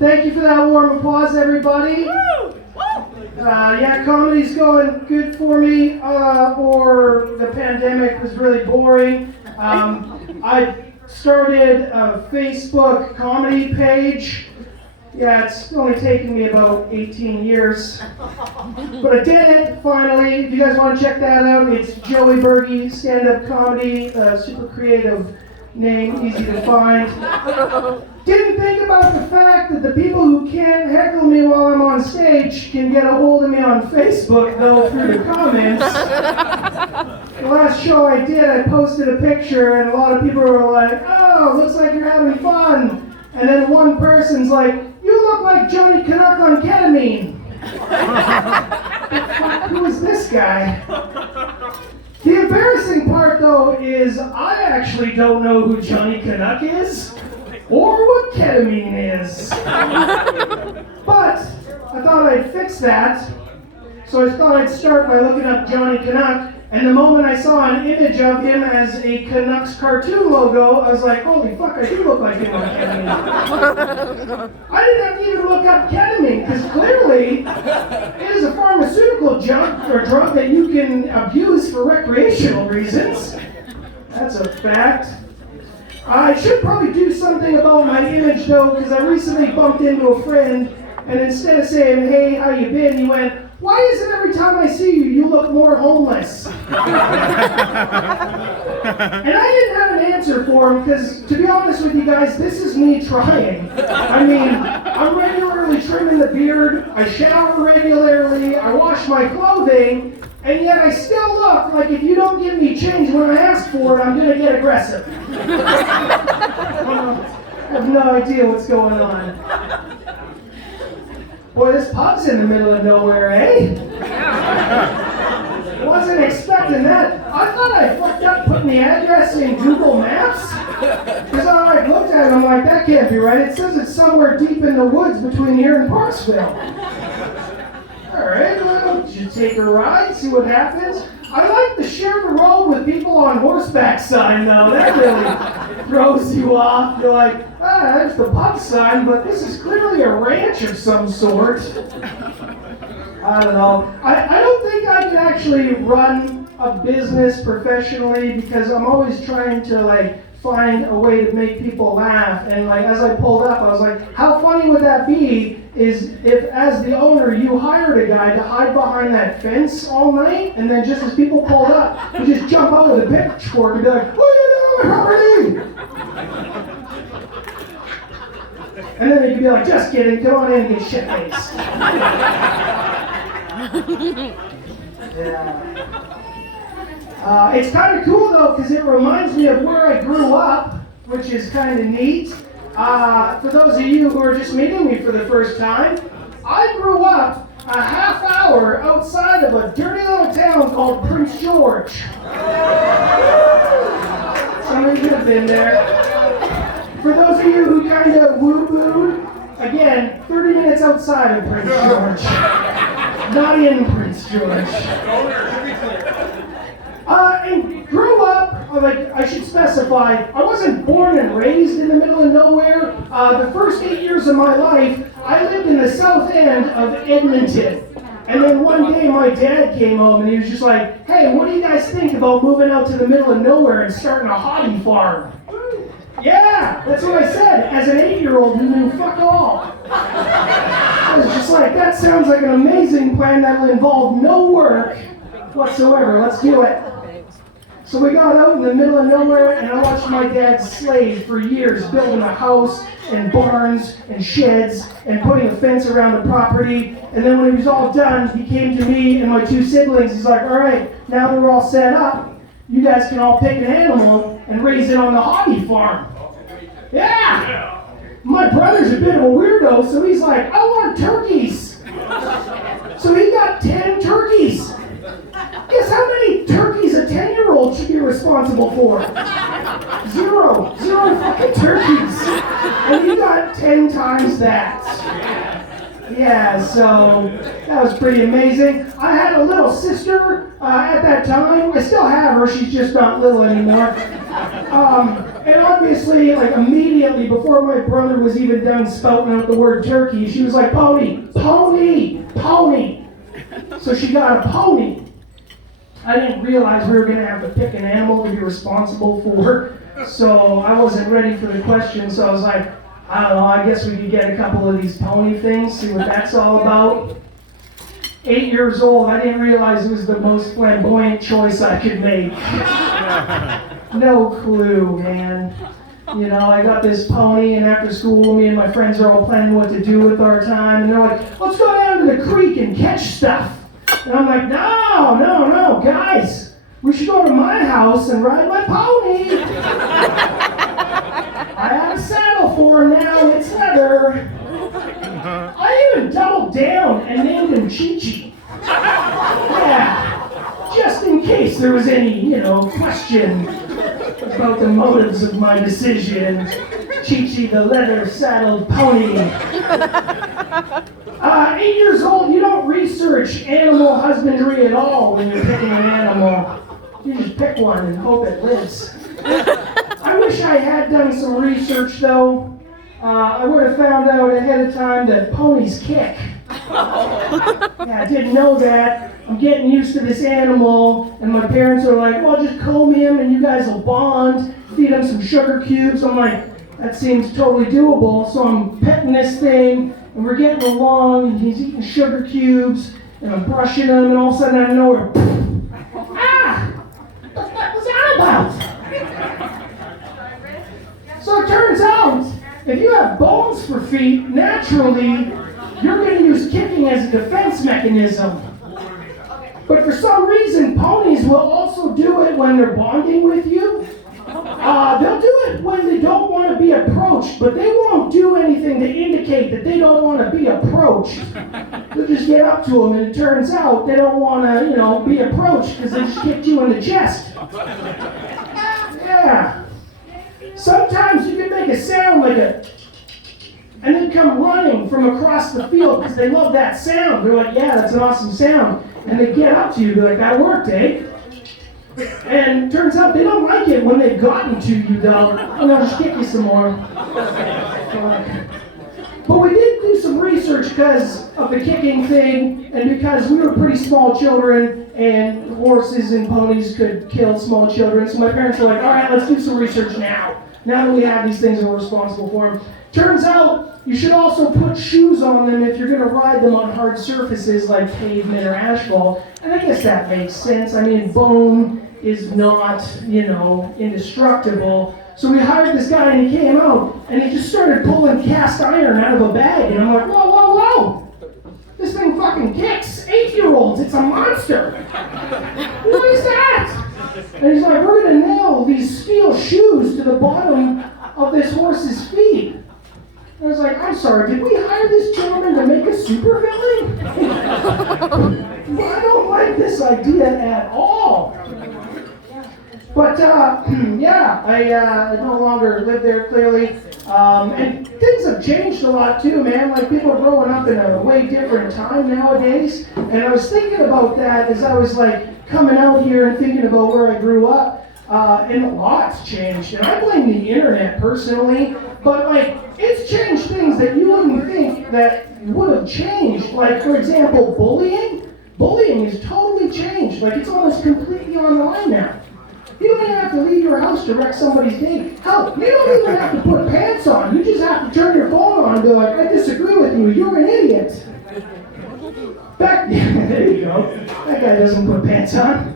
Thank you for that warm applause, everybody. Yeah, comedy's going good for me, or the pandemic was really boring. I started a Facebook comedy page. Yeah, it's only taken me about 18 years. But I did it, finally. If you guys want to check that out, it's Joey Berge, stand-up comedy, super creative name, easy to find. Didn't think about the fact that the people who can't heckle me while I'm on stage can get a hold of me on Facebook, though, through the comments. The last show I did, I posted a picture, and a lot of people were like, "Oh, looks like you're having fun." And then one person's like, "You look like Johnny Canuck on ketamine." Who is this guy? The embarrassing part, though, is I actually don't know who Johnny Canuck is, or what ketamine is. But I thought I'd fix that, so I thought I'd start by looking up Johnny Canuck, and the moment I saw an image of him as a Canucks cartoon logo, I was like, holy fuck, I do look like him on ketamine. I didn't have to even look up ketamine, because clearly it is a pharmaceutical drug that you can abuse for recreational reasons. That's a fact. I should probably do something about my image, though, because I recently bumped into a friend, and instead of saying, "Hey, how you been?" he went, "Why is it every time I see you, you look more homeless?" And I didn't have an answer for him, because, to be honest with you guys, this is me trying. I mean, I'm regularly trimming the beard, I shower regularly, I wash my clothing, and yet I still look like if you don't give me change when I ask for it, I'm going to get aggressive. I have no idea what's going on. Boy, this pub's in the middle of nowhere, eh? Wasn't expecting that. I thought I fucked up putting the address in Google Maps. Because I looked at it and I'm like, that can't be right. It says it's somewhere deep in the woods between here and Parksville. Alright, well, should take a ride, see what happens. I like the share the road with people on horseback sign, though. That really throws you off. You're like, that's the pub sign, but this is clearly a ranch of some sort. I don't know. I don't think I can actually run a business professionally, because I'm always trying to, find a way to make people laugh. And, as I pulled up, I was like, how funny would that be is if, as the owner, you hired a guy to hide behind that fence all night, and then just as people pulled up, you just jump out with a pitchfork and be like, "What are you doing, property?" And then they could be like, "Just kidding, come on in and get shit-faced." Yeah. It's kind of cool, though, because it reminds me of where I grew up, which is kind of neat. For those of you who are just meeting me for the first time, I grew up a half hour outside of a dirty little town called Prince George. Some of you have been there. For those of you who kind of woo-wooed, again, 30 minutes outside of Prince George. Not in Prince George. And grew up, I should specify, I wasn't born and raised in the middle of nowhere. The first 8 years of my life, I lived in the south end of Edmonton. And then one day my dad came home and he was just like, "Hey, what do you guys think about moving out to the middle of nowhere and starting a hobby farm?" Yeah, that's what I said, as an 8-year-old who knew fuck all. I was just like, that sounds like an amazing plan that will involve no work whatsoever. Let's do it. So we got out in the middle of nowhere, and I watched my dad slave for years, building a house and barns and sheds and putting a fence around the property. And then when he was all done, he came to me and my 2 siblings. He's like, "All right, now that we're all set up, you guys can all pick an animal and raise it on the hobby farm." Yeah! My brother's a bit of a weirdo, so he's like, "I want turkeys." So he got 10 turkeys. Guess how many turkeys a 10-year-old should be responsible for? Zero fucking turkeys. And he got 10 times that. Yeah, so that was pretty amazing. I had a little sister at that time. I still have her. She's just not little anymore. And obviously, like immediately before my brother was even done spouting out the word turkey, she was like, pony, pony, pony. So she got a pony. I didn't realize we were going to have to pick an animal to be responsible for. So I wasn't ready for the question. So I was like, I don't know, I guess we could get a couple of these pony things, see what that's all about. 8 years old, I didn't realize it was the most flamboyant choice I could make. No clue, man. You know, I got this pony, and after school, me and my friends are all planning what to do with our time, and they're like, let's go down to the creek and catch stuff. And I'm like, no, guys, we should go to my house and ride my pony. I have a saddle for her now, it's leather. I even doubled down and named him Chi-Chi. Yeah, just in case there was any, question about the motives of my decision. Chi-Chi, the leather-saddled pony. 8 years old, you don't research animal husbandry at all when you're picking an animal. You just pick one and hope it lives. I wish I had done some research, though. I would have found out ahead of time that ponies kick. Yeah, I didn't know that. I'm getting used to this animal, and my parents are like, well, just comb him and you guys will bond, feed him some sugar cubes. I'm like, that seems totally doable. So I'm petting this thing, and we're getting along, and he's eating sugar cubes, and I'm brushing him, and all of a sudden out of nowhere, ah! What was that about? So it turns out, if you have bones for feet, naturally, you're going to use kicking as a defense mechanism. But for some reason, ponies will also do it when they're bonding with you. They'll do it when they don't want to be approached, but they won't do anything to indicate that they don't want to be approached. They'll just get up to them, and it turns out they don't want to, be approached because they just kicked you in the chest. Yeah. Sometimes you can make a sound like a, and then come running from across the field because they love that sound. They're like, yeah, that's an awesome sound. And they get up to you, they're like, that worked, eh? And turns out they don't like it when they've gotten to you, though. I'm going to kick you some more. But we did do some research because of the kicking thing, and because we were pretty small children, and horses and ponies could kill small children. So my parents were like, all right, let's do some research now. Now that we have these things and we're responsible for them. Turns out you should also put shoes on them if you're going to ride them on hard surfaces like pavement or asphalt. And I guess that makes sense. I mean, bone is not, indestructible. So we hired this guy, and he came out, and he just started pulling cast iron out of a bag. And I'm like, whoa. This thing fucking kicks 8-year-olds. It's a monster. What is that? And he's like, we're going to nail these steel shoes to the bottom of this horse's feet. And I was like, I'm sorry, did we hire this gentleman to make a supervillain? Well, I don't like this idea at all. But, I no longer live there, clearly. And things have changed a lot, too, man. Like, people are growing up in a way different time nowadays. And I was thinking about that as I was, coming out here and thinking about where I grew up. And a lot's changed. And I blame the internet, personally. But, it's changed things that you wouldn't think that would have changed. Like, for example, bullying. Bullying is totally changed. It's almost completely online now. You don't even have to leave your house to wreck somebody's day. Hell, you don't even have to put pants on. You just have to turn your phone on and go like, I disagree with you. You're an idiot. There you go. That guy doesn't put pants on.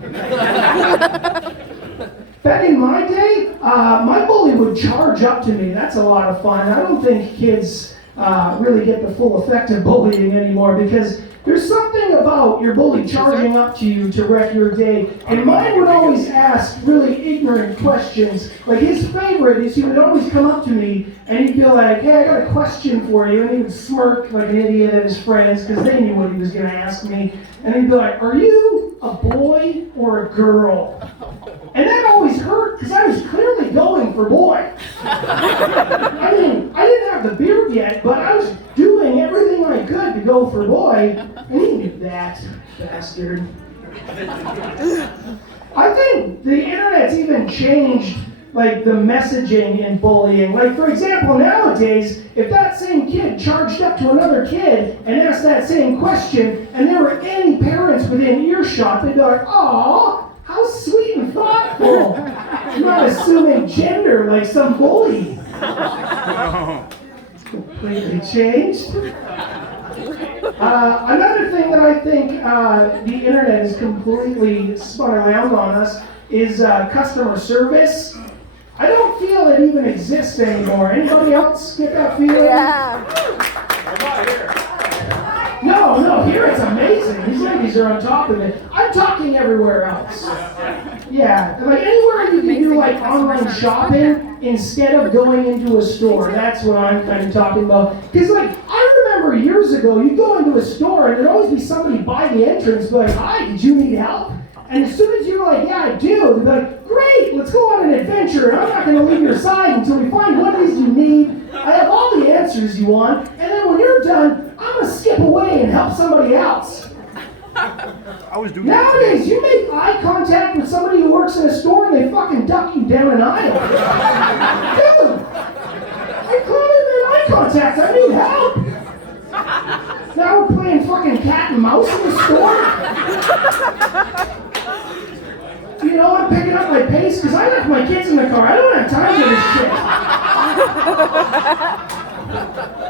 Back in my day, my bully would charge up to me. That's a lot of fun. I don't think kids really get the full effect of bullying anymore because there's something about your bully charging up to you to wreck your day. And mine would always ask really ignorant questions. Like his favorite is he would always come up to me and he'd be like, hey, I got a question for you. And he would smirk like an idiot at his friends because they knew what he was going to ask me. And he'd be like, are you a boy or a girl? And that always hurt because I was clearly going for boy. I mean, I didn't have the beard yet, but I was doing everything I could to gopher boy, and he knew that, bastard. I think the internet's even changed like the messaging in bullying. Like, for example, nowadays, if that same kid charged up to another kid and asked that same question, and there were any parents within earshot, they'd be like, "Aw, how sweet and thoughtful." You're not assuming gender like some bully. It's completely changed. Another thing that I think the internet has completely spun around on us is customer service. I don't feel it even exists anymore. Anybody else get that feeling? Yeah. No, here it's amazing. These ladies are on top of it. I'm talking everywhere else. Yeah, like anywhere you can do like online shopping instead of going into a store. That's what I'm kind of talking about. Because like, I remember years ago, you go into a store and there'd always be somebody by the entrance like, "Hi, did you need help?" And as soon as you're like, "Yeah, I do," they're like, "Great, let's go on an adventure. I'm not going to leave your side until we find what it is you need. I have all the answers you want. And then when you're done, I'm going to skip away and help somebody else." Nowadays, you make eye contact with somebody who works in a store and they fucking duck you down an aisle. Dude, I clearly made eye contact. I need help. Now we're playing fucking cat and mouse in the store. You know, I'm picking up my pace because I left my kids in the car. I don't have time for this shit.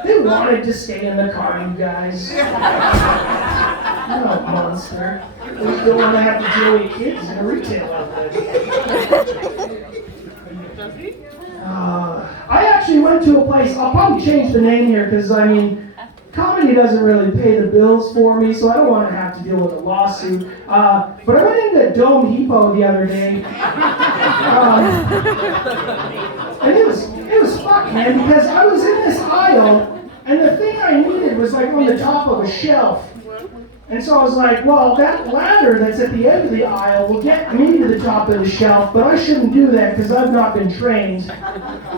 They wanted to stay in the car, you guys. You're a monster. You don't want to have to deal with kids in a retail outlet. I actually went to a place, I'll probably change the name here because, I mean, comedy doesn't really pay the bills for me, so I don't want to have to deal with a lawsuit. But I went into Dome Depot the other day. And it was fucked, man, because I was in this aisle, and the thing I needed was like on the top of a shelf. And so I was like, well, that ladder that's at the end of the aisle will get me to the top of the shelf, but I shouldn't do that because I've not been trained.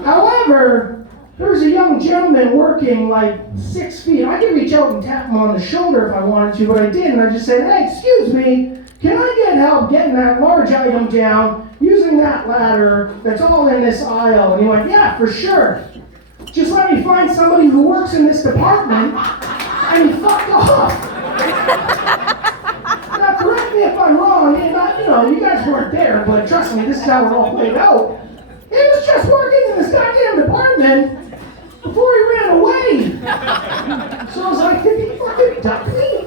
However, there was a young gentleman working like 6 feet. I could reach out and tap him on the shoulder if I wanted to, but I didn't. I just said, "Hey, excuse me, can I get help getting that large item down using that ladder that's all in this aisle?" And he went, "Yeah, for sure. Just let me find somebody who works in this department," and he fucked off. Now, correct me if I'm wrong, and you guys weren't there, but trust me, this is how it all played out. He was just working in this goddamn department before he ran away. So I was like, did he fucking duck me?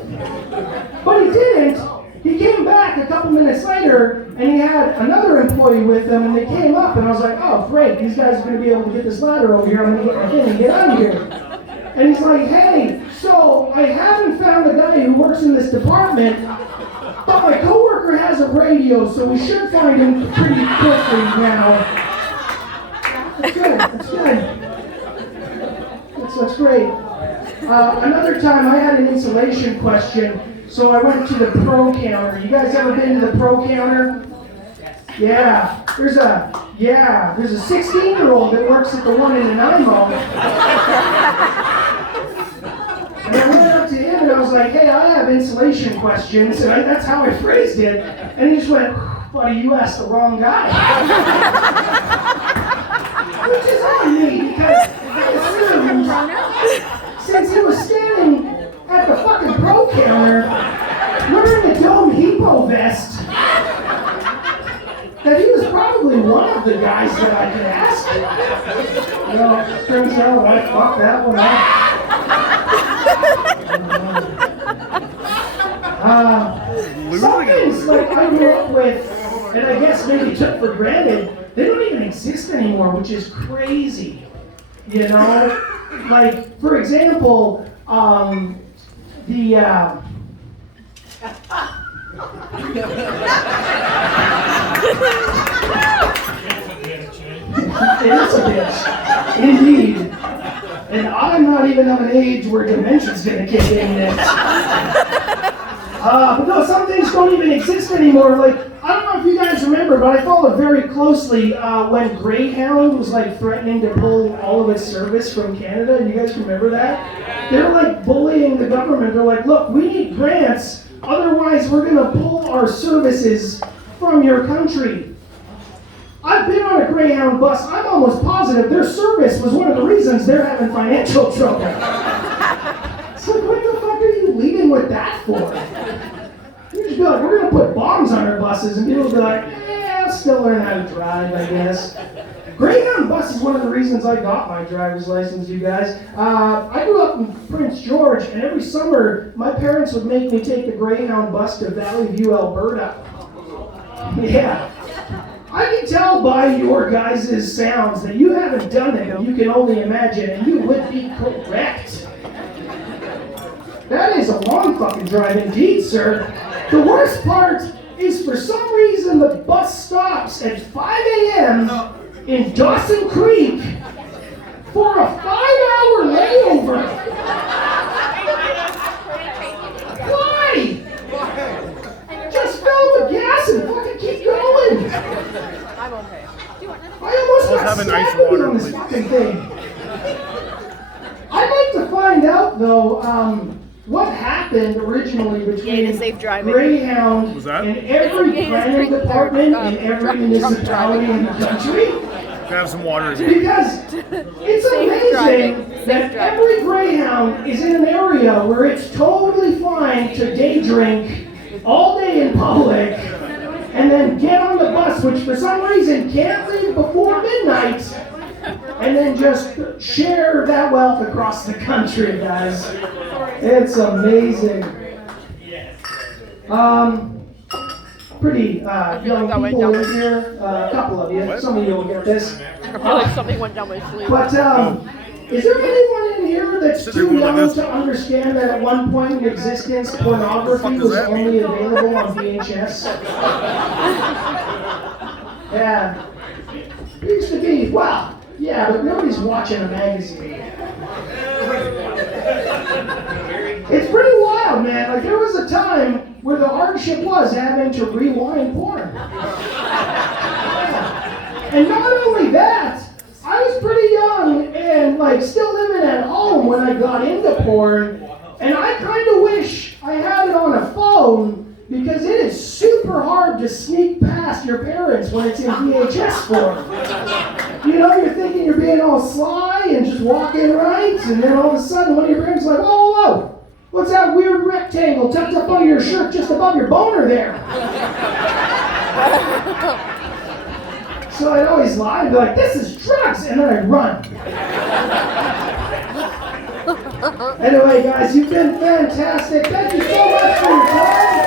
But he didn't. He came back a couple minutes later, and he had another employee with him, and they came up, and I was like, "Oh, great, these guys are going to be able to get this ladder over here. I'm going to get my thing and get out of here." And he's like, "Hey, so I haven't found a guy who works in this department, but my coworker has a radio, so we should find him pretty quickly now." That's good. That's great. Another time I had an insulation question, so I went to the pro counter. You guys ever been to the pro counter? Yeah. There's a 16-year-old that works at the one in Nanaimo. And I went up to him and I was like, "Hey, I have insulation questions," and that's how I phrased it. And he just went, "Buddy, you asked the wrong guy." Which is on me, because I assumed, since he was standing at the fucking pro counter wearing a Dome Depot vest, that he was probably one of the guys that I could ask. Turns out I fucked that one up. Some things like I grew up with, and I guess maybe took for granted, they don't even exist anymore, which is crazy. Like, for example, It is a bitch. Indeed. And I'm not even of an age where dementia's gonna kick in next. But no, some things don't even exist anymore. Like, I don't know if you guys remember, but I followed very closely when Greyhound was like threatening to pull all of its service from Canada. You guys remember that? They're like bullying the government. They're like, look, we need grants, otherwise we're gonna pull our services from your country. I've been on a Greyhound bus. I'm almost positive their service was one of the reasons they're having financial trouble. It's like, what the fuck are you leading with that for? You just be like, we're going to put bombs on our buses, and people will be like, I'll still learn how to drive, I guess. Greyhound bus is one of the reasons I got my driver's license, you guys. I grew up in Prince George, and every summer, my parents would make me take the Greyhound bus to Valley View, Alberta. Yeah. I can tell by your guys' sounds that you haven't done it, and you can only imagine, and you would be correct. That is a long fucking drive indeed, sir. The worst part is for some reason the bus stops at 5 a.m. in Dawson Creek for a 5-hour layover. Why? Just fill the gas and fucking keep going. I'm okay. I almost got stabbed on this fucking thing. I'd like to find out though, what happened originally between Greyhound and every planning department in every municipality in the country. Have some water. Because it's amazing that every Greyhound is in an area where it's totally fine to day drink all day in public and then get on the bus, which for some reason can't leave before midnight, and then just share that wealth across the country, guys. It's amazing. Pretty young people in here, a couple of you, some of you will get this. I feel like something went down my sleeve. But is there anyone in here that's too young to understand that at one point in existence, pornography was only available on VHS? Yeah. It used to be, well, yeah, but nobody's watching a magazine. It's pretty wild, man. Like, there was a time where the hardship was having to rewind porn. Yeah. And not only that, I was pretty young and like still living at home when I got into porn, and I kind of wish I had it on a phone because it is super hard to sneak past your parents when it's in VHS form. You know, you're thinking you're being all sly and just walking right, and then all of a sudden one of your parents is like, whoa, whoa, whoa, what's that weird rectangle tucked up under your shirt just above your boner there? So I'd always lie and be like, this is drugs, and then I'd run. Anyway, guys, you've been fantastic. Thank you so much for your time.